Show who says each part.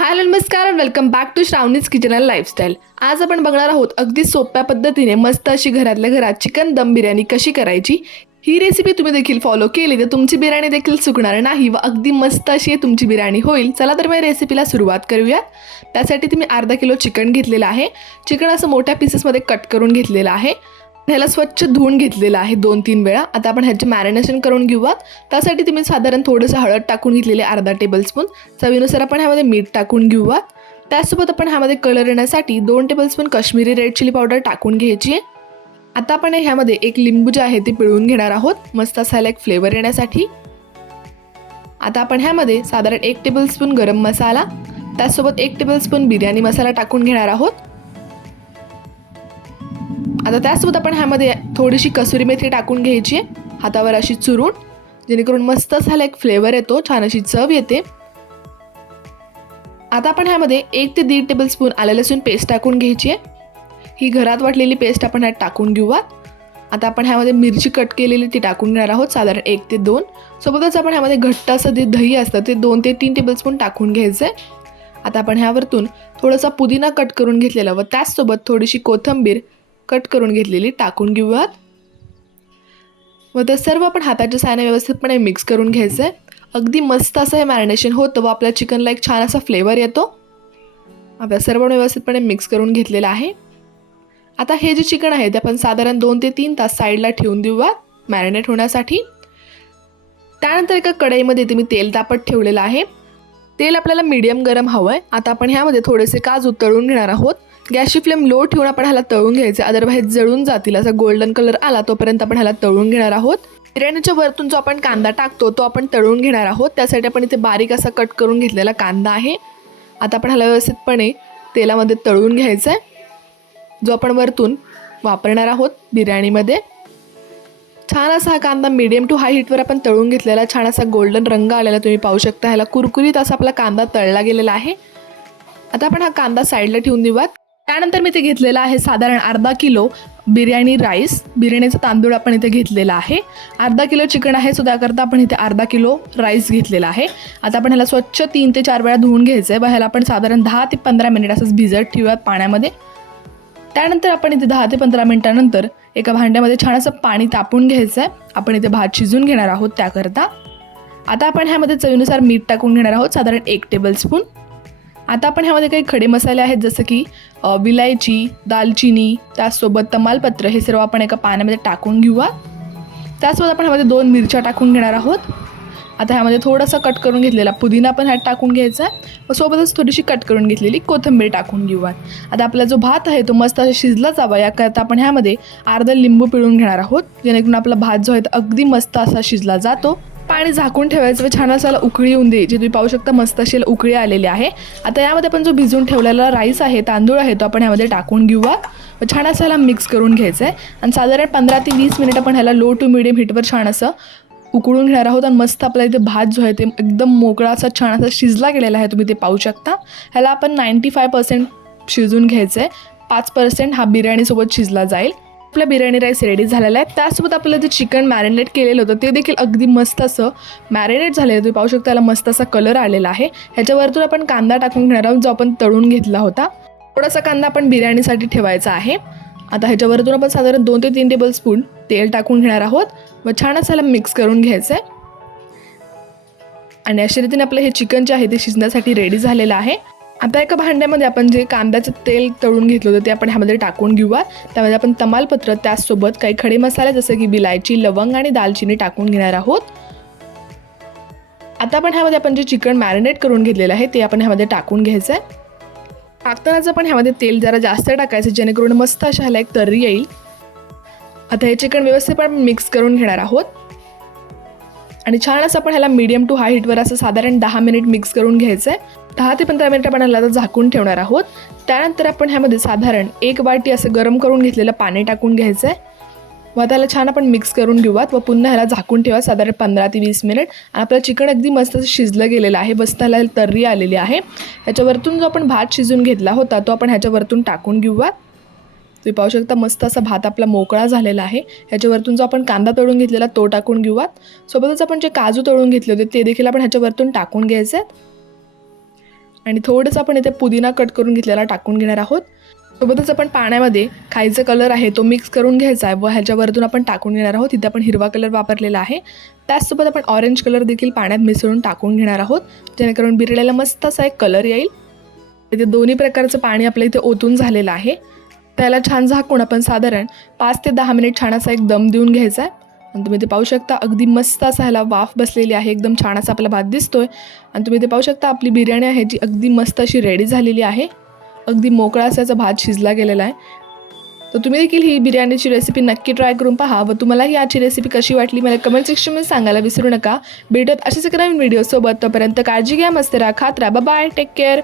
Speaker 1: Hello नमस्कार welcome back to Shravani's kitchen and lifestyle आज आपण बघणार आहोत अगदी सोप्या पद्धतीने मस्त अशी घरातल्या घरात चिकन दम बिर्याणी कशी करायची? ही रेसिपी तुम्ही देखील फॉलो केली तर तुमची बिर्याणी देखील चुकणार नाही व अगदी मस्त अशी तुमची बिर्याणी होईल. चला तर मी रेसिपीला सुरुवात करूयात. त्यासाठी तुम्ही अर्धा किलो चिकन घेतलेलं आहे. चिकन असं मोठ्या पीसेसमध्ये कट करून घेतलेलं आहे. ह्याला स्वच्छ धुवून घेतलेलं आहे दोन तीन वेळा. आता आपण ह्याचे मॅरिनेशन करून घेऊयात. त्यासाठी तुम्ही साधारण थोडंसं हळद टाकून घेतलेले अर्धा टेबलस्पून चवीनुसार आपण ह्यामध्ये मीठ टाकून घेऊयात. त्यासोबत आपण ह्यामध्ये कलर येण्यासाठी दोन tablespoon Kashmiri red chilli powder टाकून घ्यायची. आहे आता आपण ह्यामध्ये एक लिंबू जे आहे ते पिळून घेणार आहोत. मस्त असायला एक फ्लेवर येण्यासाठी. आता आपण ह्यामध्ये साधारण एक टेबलस्पून गरम मसाला त्यासोबत एक टेबलस्पून बिर्याणी मसाला टाकून घेणार आहोत. आता त्यासोबत आपण ह्यामध्ये थोडीशी कसुरी मेथी टाकून घ्यायची आहे. हातावर अशी चुरून जेणेकरून मस्त असायला एक फ्लेवर येतो छान अशी चव येते. आता आपण ह्यामध्ये एक ते दीड टेबलस्पून आले लसूण पेस्ट टाकून घ्यायची आहे. ही घरात वाटलेली पेस्ट आपण ह्यात टाकून घेऊयात आता आपण ह्यामध्ये मिरची कट केलेली ती टाकून घेणार आहोत साधारण एक ते दोन. सोबतच आपण ह्यामध्ये घट्ट असं जे दही असतं ते दोन ते तीन टेबलस्पून टाकून घ्यायचं आहे. आता आपण ह्यावरतून थोडासा पुदिना कट करून घेतलेला व त्याचसोबत थोडीशी कोथिंबीर कट करून घेतलेली टाकून घेऊयात. व ते सर्व आपण हाताच्या सायने व्यवस्थितपणे मिक्स करून घ्यायचं आहे अगदी मस्त असं हे मॅरिनेशन होतं व आपल्या चिकनला एक छान असा फ्लेवर येतो. आपल्या सर्व व्यवस्थितपणे मिक्स करून घेतलेलं आहे. आता हे जे चिकन आहे ते आपण साधारण दोन ते तीन तास साईडला ठेवून देऊयात मॅरिनेट होण्यासाठी. त्यानंतर एका कढईमध्ये ते मी तेल तापत ठेवलेलं आहे. तेल आपल्याला मीडियम गरम हवं आहे आता आपण ह्यामध्ये थोडेसे काजू तळून घेणार आहोत. गॅसची फ्लेम लो ठेवून आपण ह्याला तळून घ्यायचे. अदरवाईज जळून जातील. असा गोल्डन कलर आला तोपर्यंत आपण ह्याला तळून घेणार आहोत. बिर्याणीच्या वरतून जो आपण कांदा टाकतो तो आपण तळून घेणार आहोत. त्यासाठी आपण इथे बारीक असा कट करून घेतलेला कांदा आहे. आता आपण ह्याला व्यवस्थितपणे तेलामध्ये तळून घ्यायचा आहे जो आपण वरतून वापरणार आहोत बिर्याणीमध्ये. छान असा हा कांदा मीडियम टू हाय हीटवर आपण तळून घेतलेला. छान असा गोल्डन रंग आलेला तुम्ही पाहू शकता. ह्याला कुरकुरीत असा आपला कांदा तळला गेलेला आहे. आता आपण हा कांदा साईडला ठेवून देऊयात. त्यानंतर मी ते घेतलेलं आहे साधारण अर्धा किलो बिर्याणी राईस. बिर्याणीचा तांदूळ आपण इथे घेतलेला आहे. अर्धा किलो चिकन आहे सो त्याकरता आपण इथे अर्धा किलो राईस घेतलेला आहे. आता आपण ह्याला स्वच्छ तीन ते चार वेळा धुवून घ्यायचं आहे व ह्याला आपण साधारण दहा ते पंधरा मिनिट असंच भिजत ठेवूयात पाण्यामध्ये. त्यानंतर आपण इथे दहा ते पंधरा मिनटानंतर एका भांड्यामध्ये छान असं पाणी तापून घ्यायचं आहे आपण इथे भात शिजून घेणार आहोत त्याकरता. आता आपण ह्यामध्ये चवीनुसार मीठ टाकून घेणार आहोत साधारण एक टेबलस्पून आता आपण ह्यामध्ये काही खडे मसाले आहेत जसं की विलायची दालचिनी त्याचसोबत तमालपत्र हे सर्व आपण एका पाण्यामध्ये टाकून घेऊया. त्याचसोबत आपण ह्यामध्ये दोन मिरच्या टाकून घेणार आहोत. आता ह्यामध्ये थोडासा कट करून घेतलेला पुदिना पण ह्यात टाकून घ्यायचा आहे. व सोबतच थोडीशी कट करून घेतलेली कोथिंबीर टाकून घेऊयात आता आपला जो भात आहे तो मस्त असा शिजला जावा याकरता आपण ह्यामध्ये अर्धा लिंबू पिळून घेणार आहोत. जेणेकरून आपला भात जो आहे तो अगदी मस्त असा शिजला जातो. पाणी झाकून ठेवायचं व छान असायला उकळी येऊन द्यायची. तुम्ही पाहू शकता मस्त अशी उकळी आलेली आहे. आता यामध्ये आपण जो भिजून ठेवलेला राईस आहे तांदूळ आहे तो आपण ह्यामध्ये टाकून घेऊया. व छान असं ह्याला मिक्स करून घ्यायचं आहे आणि साधारण पंधरा ते वीस मिनिट आपण ह्याला लो टू मिडियम हीटवर छान असं उकळून घेणार आहोत. आणि मस्त आपला इथे भात जो आहे ते एकदम मोकळा असा छान असा शिजला गेलेला आहे तुम्ही ते पाहू शकता. ह्याला आपण नाईंटी फाय पर्सेंट शिजून घ्यायचं आहे पाच पर्सेंट हा बिर्याणीसोबत शिजला जाईल. आपला बिर्याणी राईस रेडी झालेला आहे त्यासोबत आपलं जे चिकन मॅरिनेट केलेलं होतं ते देखील अगदी मस्त असं मॅरिनेट झालेलं आहे. तुम्ही पाहू शकता त्याला मस्त असा कलर आलेला आहे. ह्याच्यावरतून आपण कांदा टाकून घेणार आहोत जो आपण तळून घेतला होता. थोडासा कांदा आपण बिर्याणीसाठी ठेवायचा आहे. आता ह्याच्यावरतून आपण साधारण दोन ते तीन टेबल स्पून तेल टाकून घेणार आहोत. व छान असायला मिक्स करून घ्यायचं आहे आणि अशा रीतीने आपलं हे चिकन जे आहे ते शिजण्यासाठी रेडी झालेलं आहे. आता एका भांड्यामध्ये आपण जे कांद्याचं तेल तळून घेतलं होतं ते आपण ह्यामध्ये टाकून घेऊया. त्यामध्ये आपण तमालपत्र त्याचसोबत काही खडे मसाले जसं की बिलायची लवंग आणि दालचिनी टाकून घेणार आहोत. आता आपण ह्यामध्ये आपण जे चिकन मॅरिनेट करून घेतलेलं आहे ते आपण ह्यामध्ये टाकून घ्यायचं आहे टाकतानाच आपण ह्यामध्ये तेल जरा जास्त टाकायचं जेणेकरून मस्त अशा ह्याला एक तर्री येईल. आता हे चिकन व्यवस्थित आपण मिक्स करून घेणार आहोत. आणि छान असं आपण ह्याला मीडियम टू हाय हीटवर असं साधारण दहा मिनिट मिक्स करून घ्यायचं आहे दहा ते पंधरा मिनटं आपण ह्याला झाकून ठेवणार आहोत. त्यानंतर आपण ह्यामध्ये साधारण एक वाटी असं गरम करून घेतलेलं पाणी टाकून घ्यायचं आहे व त्याला छान आपण मिक्स करून घेऊयात व पुन्हा ह्याला झाकून ठेवा साधारण पंधरा ते वीस मिनिट. आणि आपलं चिकन अगदी मस्त असं शिजलं गेलेलं आहे. बस त्याला तर्री आलेली आहे. ह्याच्यावरतून जो आपण भात शिजून घेतला होता तो आपण ह्याच्यावरतून टाकून घेऊयात. तुम्ही पाहू शकता मस्त असा भात आपला मोकळा झालेला आहे. ह्याच्यावरतून जो आपण कांदा तळून घेतलेला तो टाकून घेऊयात. सोबतच आपण जे काजू तळून घेतले होते ते देखील आपण ह्याच्यावरतून टाकून घ्यायचे आहेत आणि थोडंसं आपण इथे पुदिना कट करून घेतलेला टाकून घेणार आहोत. सोबतच आपण पाण्यामध्ये खायचा कलर आहे तो मिक्स करून घ्यायचा आहे व ह्याच्यावरतून आपण टाकून घेणार आहोत. इथे आपण हिरवा कलर वापरलेला आहे. त्याचसोबत आपण ऑरेंज कलर देखील पाण्यात मिसळून टाकून घेणार आहोत. जेणेकरून बिरड्याला मस्त असा एक कलर येईल. इथे दोन्ही प्रकारचं पाणी आपल्या इथे ओतून झालेलं आहे. त्याला छान झाकून आपण साधारण पाच ते दहा मिनिट छान असा एक दम देऊन घ्यायचा आहे. आणि तुम्ही ते पाहू शकता अगदी मस्त असा ह्याला वाफ बसलेली आहे एकदम छान असा आपला भात दिसतोय. आणि तुम्ही ते पाहू शकता आपली बिर्याणी आहे जी अगदी मस्त अशी रेडी झालेली आहे. अगदी मोकळा असाचा भात शिजला गेलेला आहे. तर तुम्ही देखील ही बिर्याणीची रेसिपी नक्की ट्राय करून पहा व तुम्हाला याची रेसिपी कशी वाटली मला कमेंट सेक्शनमध्ये सांगायला विसरू नका. भेटत अशाच एक नवीन व्हिडिओसोबत तोपर्यंत काळजी घ्या मस्त राहा खात राहा बाय टेक केअर